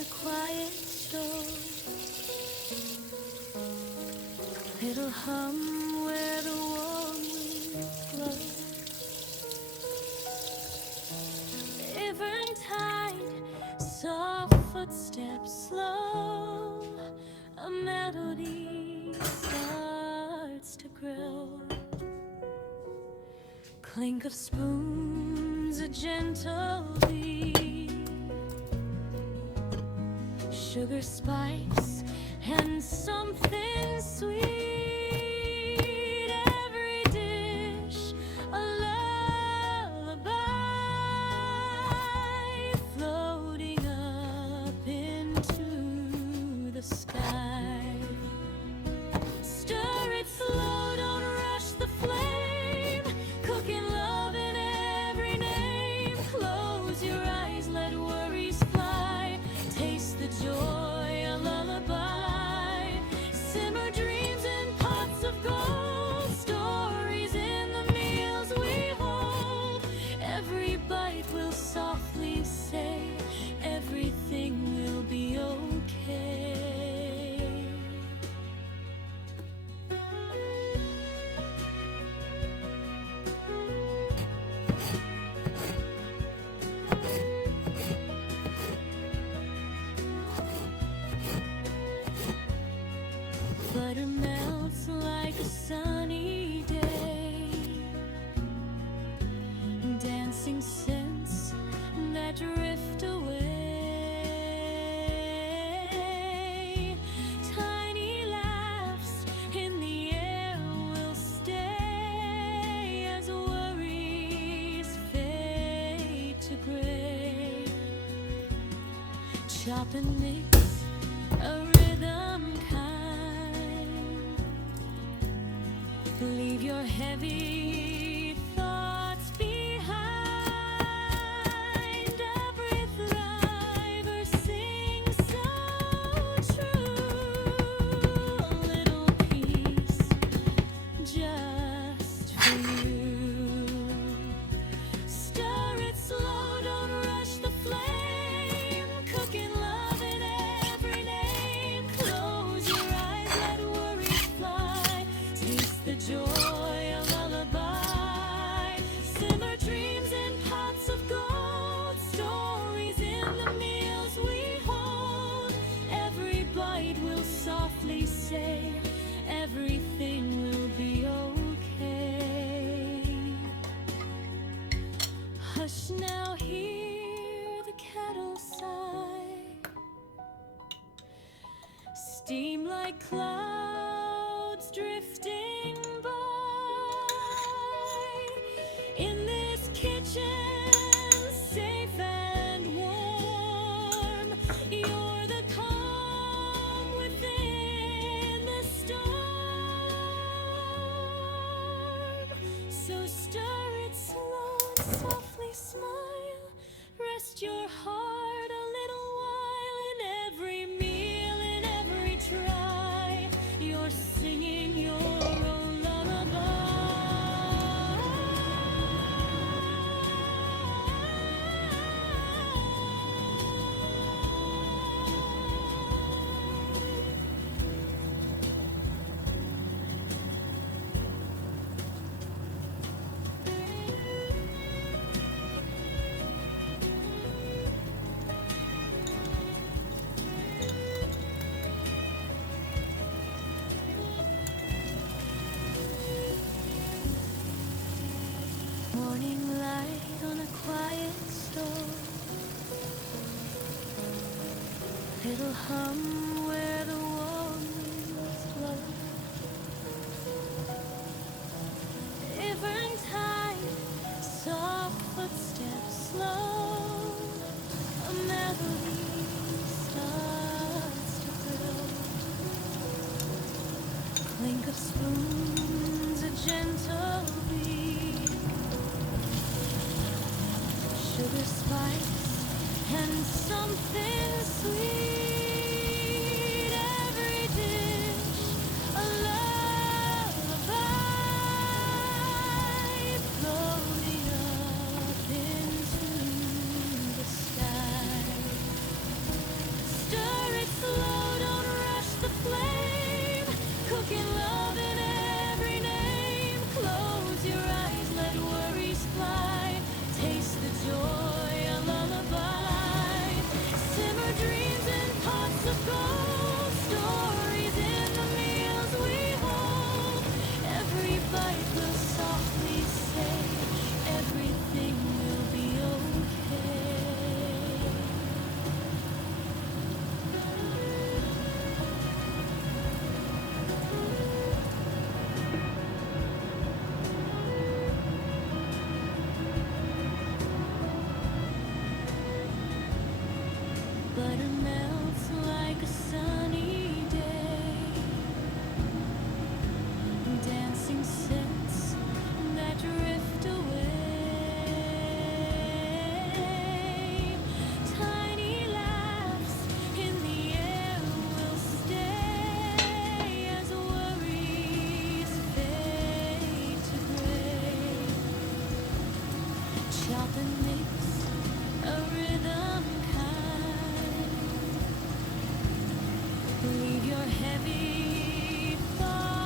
a quiet shore. It'll hum where the warm winds blow. River and tide, soft footsteps slow. A melody starts to grow. Clink of spoons, a gentle beat. Sugar spikes and something sweet. Every dish a lullaby, floating up into the sky. Stir it slow, don't rush the flame. Cooking love in every name. Close your eyes, let worries fly. Taste the joy, a lullaby. Simmer dreams in pots of gold. Stories in the meals we hold. Every bite will softly say, everything will be okay. Butter melts like a sunny day. Dancing scents that drift away. Tiny laughs in the air will stay as worries fade to gray. Chop and mix a rhythm kind. Leave your heavy thoughts behind. Every thriver sings so true. A little piece just for you. Stir it slow, don't rush the flame. Cooking love in every name. Close your eyes, let worries fly. Taste the joy, a lullaby. Simmer dreams in pots of gold. Stories in the meals we hold. Every bite will softly say, everything will be okay. Hush now, hear the kettle sigh. Steam like clouds drifting by. In this kitchen, safe and warm, you're the calm within the storm. So stir it slow and softly smile. Rest your heart a little while. In every meal, in every try, you're singing your own lullaby. Morning light on a quiet stove. It'll hum where the warm winds blow. River and tide, soft footsteps slow. A melody starts to grow. Clink of spoons, a gentle beat. Sugar spikes and something sweet. Every dish a lullaby, floating up into the sky. Leave your heavy thoughts